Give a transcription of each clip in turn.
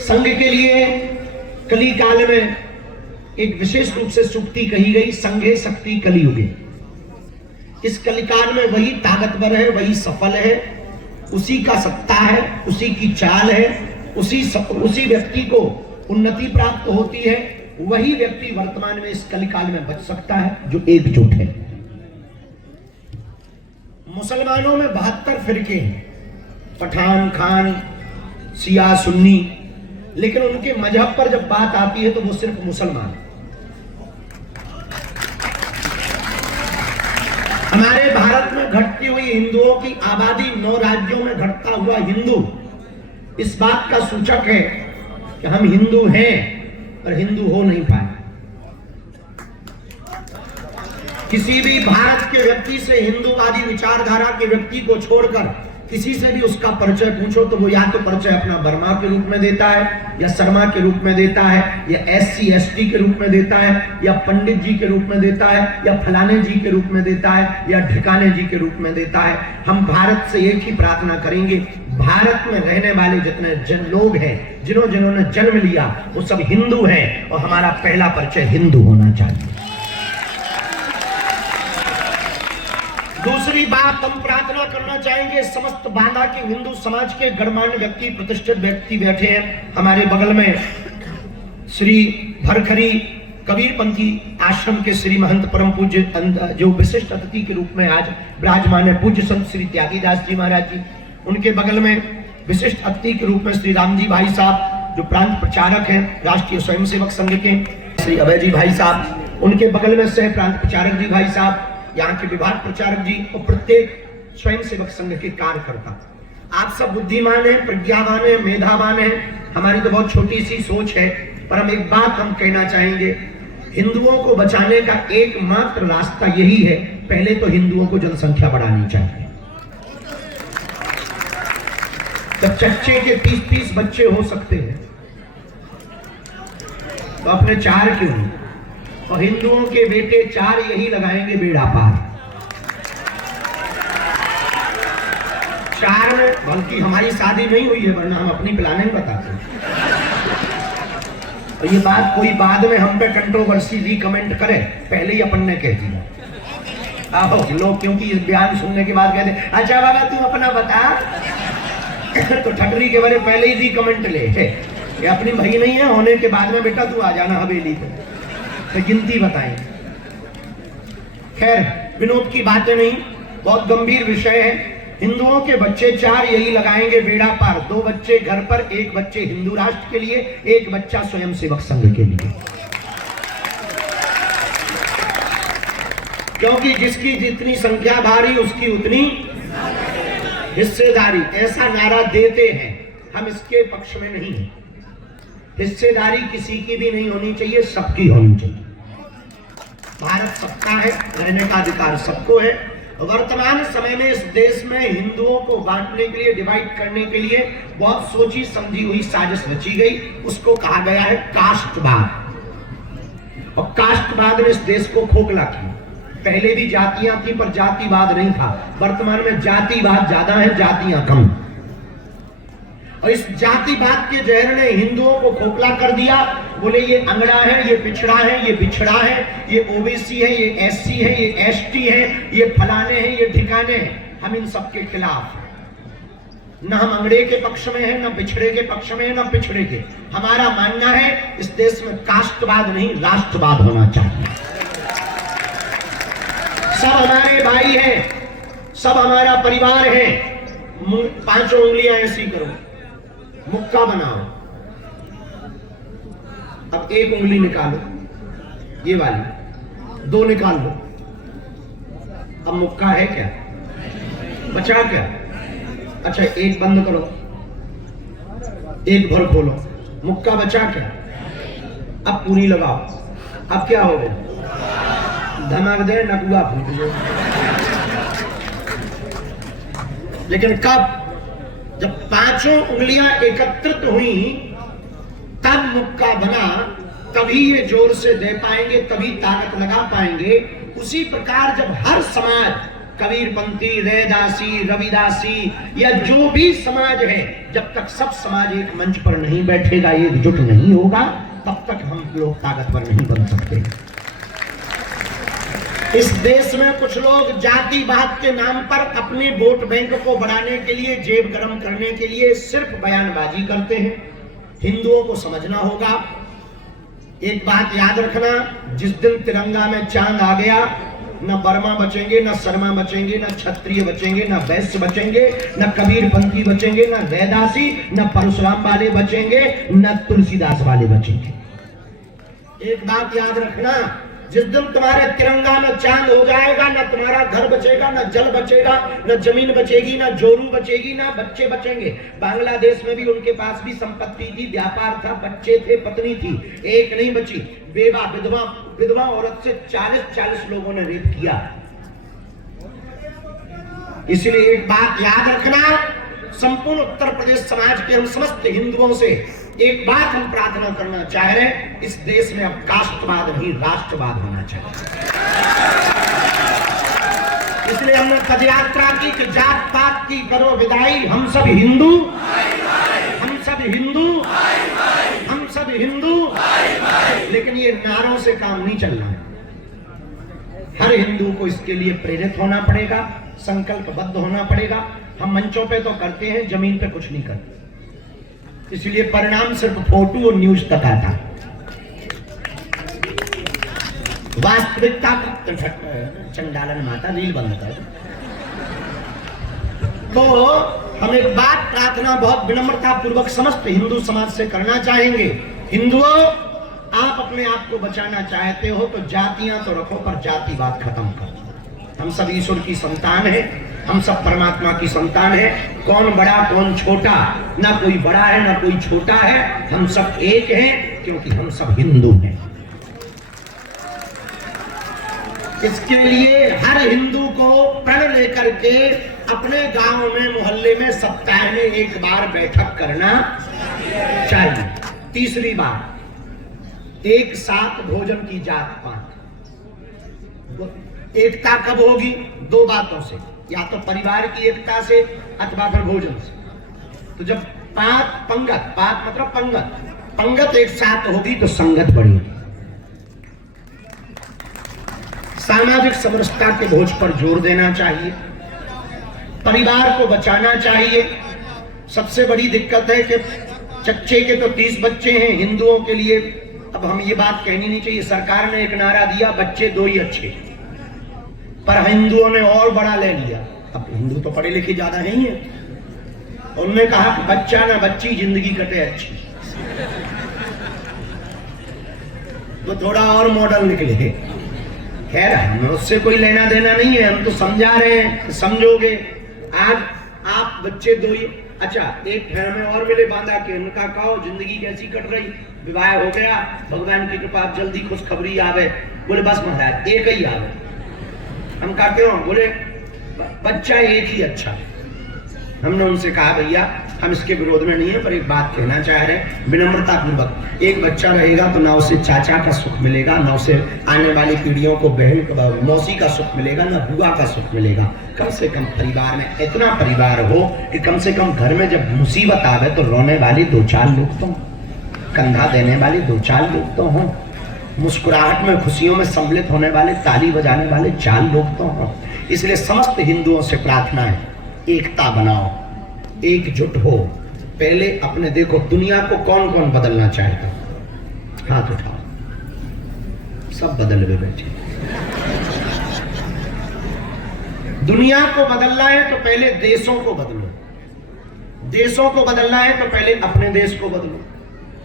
संघ के लिए कली काल में एक विशेष रूप से सूक्ति कही गई, संघे शक्ति कलियुगे। इस कलिकाल में वही ताकतवर है, वही सफल है, उसी का सत्ता है, उसी की चाल है, उसी व्यक्ति को उन्नति प्राप्त होती है। वही व्यक्ति वर्तमान में इस कलिकाल में बच सकता है जो एकजुट है। मुसलमानों में 72 फिरके हैं, पठान, खान, शिया, सुन्नी, लेकिन उनके मजहब पर जब बात आती है तो वो सिर्फ मुसलमान। हमारे भारत में घटती हुई हिंदुओं की आबादी 9 राज्यों में घटता हुआ हिंदू इस बात का सूचक है कि हम हिंदू हैं और हिंदू हो नहीं पाए। किसी भी भारत के व्यक्ति से, हिंदूवादी विचारधारा के व्यक्ति को छोड़कर किसी से भी उसका परिचय पूछो तो वो या तो परिचय अपना वर्मा के रूप में देता है, या शर्मा के रूप में देता है, या SC ST के रूप में देता है, या पंडित जी के रूप में देता है, या फलाने जी के रूप में देता है, या ढिकाने जी के रूप में देता है। हम भारत से एक ही प्रार्थना करेंगे, भारत में रहने वाले जितने लोग हैं, जिन्होंने जन्म लिया, वो सब हिंदू हैं और हमारा पहला परिचय हिंदू होना चाहिए। दूसरी बात, हम प्रार्थना करना चाहेंगे, समस्त बांदा के हिंदू समाज के गणमान्य व्यक्ति, प्रतिष्ठित व्यक्ति बैठे हैं हमारे बगल में। श्री भरखरी कबीरपंथी आश्रम के श्री महंत परम पूज्य जो विशिष्ट अतिथि के रूप में आज विराजमान है, पूज्य संत श्री त्यागीदास जी महाराज जी। उनके बगल में विशिष्ट अतिथि के रूप में श्री राम जी भाई साहब जो प्रांत प्रचारक हैं राष्ट्रीय स्वयंसेवक संघ के, श्री अभय जी भाई साहब। उनके बगल में सह प्रांत प्रचारक जी भाई साहब, यहाँ के विभाग प्रचारक जी और प्रत्येक स्वयंसेवक संघ के कार्यकर्ता। आप सब बुद्धिमान हैं, प्रज्ञावान हैं, मेधावान हैं। हमारी तो बहुत छोटी सी सोच है, पर हम एक बात हम कहना चाहेंगे, हिंदुओं को बचाने का एकमात्र रास्ता यही है, पहले तो हिंदुओं को जनसंख्या बढ़ानी चाहिए। तो चच्चे के 30-30 बच्चे हो सकते हैं तो अपने 4 क्यों नहीं? और हिंदुओं के बेटे 4 यही लगाएंगे बेड़ा पार। 4 में, बल्कि हमारी शादी नहीं हुई है वरना हम अपनी प्लानिंग बताते हैं। और ये बात कोई बाद में हम पे कंट्रोवर्सी रिकमेंड करे, पहले ही अपन ने कह दिया। आओ लोग क्योंकि इस बयान सुनने के बाद कहते अच्छा बाबा तुम अपना बता तो ठटरी के बारे पहले ही रिकमेंड ले, ये अपनी भाई नहीं है, होने के बाद में बेटा तू आ जाना हवेली पे, तो गिनती बताएं। खैर विनोद की बातें नहीं, बहुत गंभीर विषय है। हिंदुओं के बच्चे 4 यही लगाएंगे बेड़ा पार। 2 बच्चे घर पर, 1 बच्चे हिंदू राष्ट्र के लिए, 1 बच्चा स्वयंसेवक संघ के लिए। क्योंकि जिसकी जितनी संख्या भारी उसकी उतनी हिस्सेदारी, ऐसा नारा देते हैं। हम इसके पक्ष में नहीं है। हिस्सेदारी किसी की भी नहीं होनी चाहिए, सबकी होनी चाहिए। भारत सबका है, रहने का अधिकार सबको है। वर्तमान समय में इस देश में हिंदुओं को बांटने के लिए, डिवाइड करने के लिए बहुत सोची समझी हुई साजिश रची गई। उसको कहा गया है कास्टवाद। और कास्टवाद ने इस देश को खोखला किया। पहले भी जातियां थी पर जातिवाद नहीं था। वर्तमान में जातिवाद ज्यादा है, जातियां कम। और इस जातिवाद के जहर ने हिंदुओं को खोखला कर दिया। बोले ये अंगड़ा है, ये पिछड़ा है, ये बिछड़ा है, ये OBC है, ये SC है, ये ST है, ये फलाने हैं, ये ठिकाने हैं। हम इन सब के खिलाफ हैं। न हम अंगड़े के पक्ष में हैं, न पिछड़े के पक्ष में हैं, न पिछड़े के। हमारा मानना है इस देश में कास्टवाद नहीं, राष्ट्रवाद होना चाहिए। सब हमारे भाई हैं, सब हमारा परिवार है। 5 उंगलियां ऐसी करो, मुक्का बनाओ। अब 1 उंगली निकालो, ये वाली, 2 निकाल लो। अब मुक्का है क्या? बचा क्या? अच्छा 1 बंद करो, 1 भर खोलो, मुक्का बचा क्या? अब पूरी लगाओ। अब क्या हो गया? धमाक दे, नकुआ फूट गया। लेकिन कब? जब 5 उंगलियां एकत्रित हुई तब मुक्का बना, तभी ये जोर से दे पाएंगे, तभी ताकत लगा पाएंगे। उसी प्रकार जब हर समाज कबीरपंथी, रैदासी, रविदासी या जो भी समाज है, जब तक सब समाज एक मंच पर नहीं बैठेगा, एकजुट नहीं होगा, तब तक हम लोग ताकतवर नहीं बन सकते। इस देश में कुछ लोग जातिवाद के नाम पर अपने वोट बैंक को बढ़ाने के लिए, जेब गरम करने के लिए सिर्फ बयानबाजी करते हैं। हिंदुओं को समझना होगा, एक बात याद रखना, जिस दिन तिरंगा में चांद आ गया, न बर्मा बचेंगे, न शर्मा बचेंगे, न क्षत्रिय बचेंगे, न वैश्य बचेंगे, न कबीरपंथी बचेंगे, न वैदासी, न परशुराम वाले बचेंगे, न तुलसीदास वाले बचेंगे। एक बात याद रखना, जिस दिन तुम्हारे तिरंगा में चांद हो जाएगा, न तुम्हारा घर बचेगा, न जल बचेगा, न जमीन बचेगी, न जोरू बचेगी, न बच्चे बचेंगे। बांग्लादेश में भी उनके पास भी संपत्ति थी, व्यापार था, बच्चे थे, पत्नी थी, एक नहीं बची। बेवा विधवा औरत से 40 लोगों ने रेप किया। इसलिए एक बात याद रखना, संपूर्ण उत्तर प्रदेश समाज के हम समस्त हिंदुओं से एक बात हम प्रार्थना करना चाह रहे हैं, इस देश में अब कास्टवाद नहीं राष्ट्रवाद होना चाहिए। इसलिए हमने पदयात्रा की कि जात पात की करो विदाई, हम सब हिंदू, हम सब हिंदू, हम सब हिंदू। लेकिन ये नारों से काम नहीं चलना है। हर हिंदू को इसके लिए प्रेरित होना पड़ेगा, संकल्पबद्ध होना पड़ेगा। हम मंचों पे तो करते हैं, जमीन पे कुछ नहीं करते। इसलिए परिणाम सिर्फ फोटो और न्यूज तक आता। वास्तविकता चंडालन माता रील बंद कर। तो हम एक बात प्रार्थना बहुत विनम्रता पूर्वक समस्त हिंदू समाज से करना चाहेंगे। हिंदुओं, आप अपने आप को बचाना चाहते हो तो जातियां तो रखो, पर जातिवाद खत्म करो। हम सब ईश्वर की संतान है, हम सब परमात्मा की संतान है। कौन बड़ा कौन छोटा, ना कोई बड़ा है ना कोई छोटा है, हम सब एक हैं, क्योंकि हम सब हिंदू हैं। इसके लिए हर हिंदू को प्रण लेकर के अपने गांव में, मोहल्ले में सप्ताह में एक बार बैठक करना चाहिए। तीसरी बात, एक साथ भोजन की जात पात। एकता कब होगी? दो बातों से, या तो परिवार की एकता से अथवा फिर भोजन से। तो जब पंगत मतलब पंगत एक साथ होगी तो संगत बढ़ेगी। सामाजिक समरसता के भोज पर जोर देना चाहिए, परिवार को बचाना चाहिए। सबसे बड़ी दिक्कत है कि चच्चे के तो 30 बच्चे हैं हिंदुओं के लिए। अब हम ये बात कहनी नहीं चाहिए, सरकार ने एक नारा दिया, बच्चे 2 ही अच्छे, पर हिंदुओं ने और बड़ा ले लिया। अब हिंदू तो पढ़े लिखे ज्यादा नहीं है, उन्होंने कहा कि बच्चा ना बच्ची, जिंदगी कटे अच्छी। तो थोड़ा और मॉडल निकले। खैर, हमें उससे कोई लेना देना नहीं है, हम तो समझा रहे हैं, समझोगे। आज आप बच्चे 2 ही, अच्छा एक घर में और मिले बांधा के, उनका कहो जिंदगी कैसी कट रही, विवाह हो गया, भगवान की कृपा, जल्दी खुशखबरी आवे। बोले बस महाराज एक ही आवे। हम कहते हो, बोले बच्चा एक ही अच्छा है। हमने उनसे कहा भैया हम इसके विरोध में नहीं है, पर एक बात कहना चाह रहे हैं विनम्रता पूर्वक, एक बच्चा रहेगा तो ना उसे चाचा का सुख मिलेगा, ना उसे आने वाली पीढ़ियों को बहन मौसी का सुख मिलेगा, ना बुआ का सुख मिलेगा। कम से कम परिवार में इतना परिवार हो कि कम से कम घर में जब मुसीबत आवे तो रोने वाली 2-4 लोग तो, कंधा देने वाले 2-4 लोग तो हों, मुस्कुराहट में खुशियों में सम्मिलित होने वाले, ताली बजाने वाले 4 लोग तो हों। इसलिए समस्त हिंदुओं से प्रार्थना है, एकता बनाओ, एकजुट हो। पहले अपने देखो दुनिया को कौन कौन बदलना चाहता, हाथ उठाओ, सब बदल हुए बैठे। दुनिया को बदलना है तो पहले देशों को बदलो, देशों को बदलना है तो पहले अपने देश को बदलो,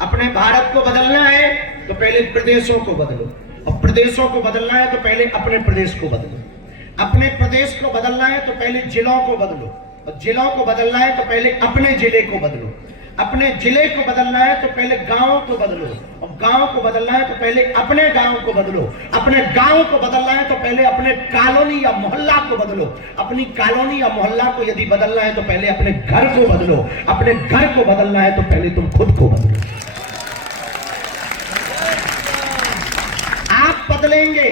अपने भारत को बदलना है तो पहले प्रदेशों को बदलो, और प्रदेशों को बदलना है तो पहले अपने प्रदेश को बदलो, अपने प्रदेश को बदलना है तो पहले जिलों को बदलो, और जिलों को बदलना है तो पहले अपने जिले को बदलो, अपने जिले को बदलना है तो पहले गांव को बदलो, और गांव को बदलना है तो पहले अपने गांव को बदलो, अपने गांव को बदलना है तो पहले अपने कॉलोनी या मोहल्ला को बदलो, अपनी कॉलोनी या मोहल्ला को यदि बदलना है तो पहले अपने घर को बदलो, अपने घर को बदलना है तो पहले तुम खुद को बदलो। आप बदलेंगे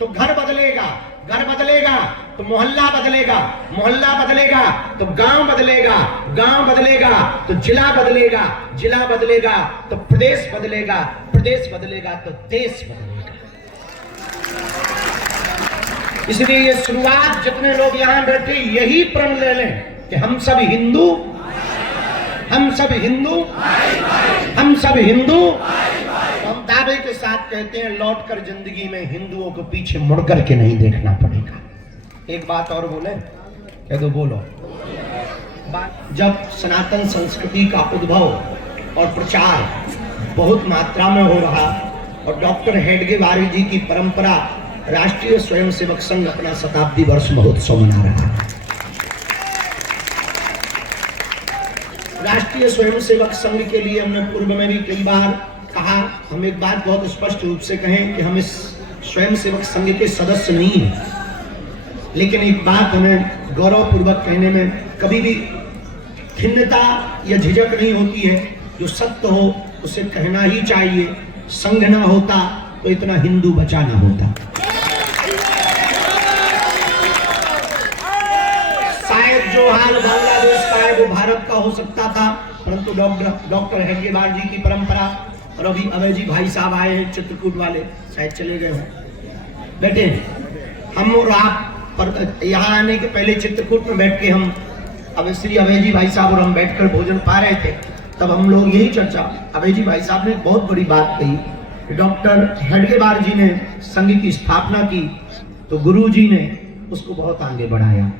तो घर बदलेगा, घर बदलेगा तो मोहल्ला बदलेगा, मोहल्ला बदलेगा तो गांव बदलेगा, गांव बदलेगा तो जिला बदलेगा, जिला बदलेगा तो प्रदेश बदलेगा, प्रदेश बदलेगा तो देश बदलेगा। इसलिए ये शुरुआत जितने लोग यहां बैठे यही प्रण ले लें कि हम सब हिंदू, हम सब हिंदू, हम सब हिंदू। तो हम दावे के साथ कहते हैं लौटकर जिंदगी में हिंदुओं को पीछे मुड़कर के नहीं देखना पड़ेगा। एक बात और बोले, कह दो, बोलो। जब सनातन संस्कृति का उद्भव और प्रचार बहुत मात्रा में हो रहा और डॉक्टर हेडगेवार जी की परंपरा राष्ट्रीय स्वयंसेवक संघ अपना शताब्दी वर्ष महोत्सव मना रहा है। राष्ट्रीय स्वयंसेवक संघ के लिए हमने पूर्व में भी कई बार कहा, हम एक बात बहुत स्पष्ट रूप से कहें कि हम इस स्वयंसेवक संघ के सदस्य नहीं हैं, लेकिन एक बात हमें गौरवपूर्वक कहने में कभी भी खिन्नता या झिझक नहीं होती है। जो सत्य हो उसे कहना ही चाहिए। संघ ना होता तो इतना हिंदू बचा ना होता। शायद जो हाल बांग्लादेश का है वो भारत का हो सकता था, परंतु डॉक्टर हेडगेवार जी की परंपरा, और अभी अभय जी भाई साहब आए हैं चित्रकूट वाले, शायद चले गए हों। बैठे हम और आप पर यहाँ आने के पहले चित्रकूट में बैठ के हम अब श्री अभय जी भाई साहब और हम बैठकर भोजन पा रहे थे, तब हम लोग यही चर्चा, अभय जी भाई साहब ने बहुत बड़ी बात कही। डॉक्टर हेडगेवार जी ने संघ की स्थापना की तो गुरु जी ने उसको बहुत आगे बढ़ाया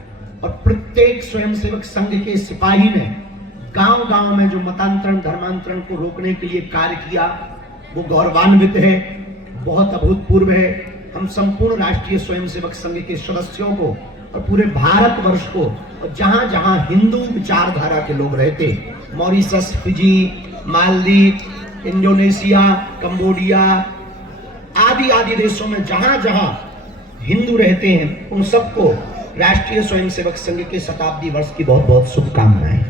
और प्रत्येक स्वयंसेवक संघ के सिपाही ने गांव-गांव में जो मतांतरण धर्मांतरण को रोकने के लिए कार्य किया वो गौरवान्वित है, बहुत अभूतपूर्व है। हम संपूर्ण राष्ट्रीय स्वयंसेवक संघ के सदस्यों को और पूरे भारतवर्ष को, और जहां जहां हिंदू विचारधारा के लोग रहते, Mauritius, Fiji, Maldives, Indonesia, Cambodia आदि आदि देशों में जहां जहां हिंदू रहते हैं, उन सबको राष्ट्रीय स्वयंसेवक संघ के शताब्दी वर्ष की बहुत बहुत शुभकामनाएं।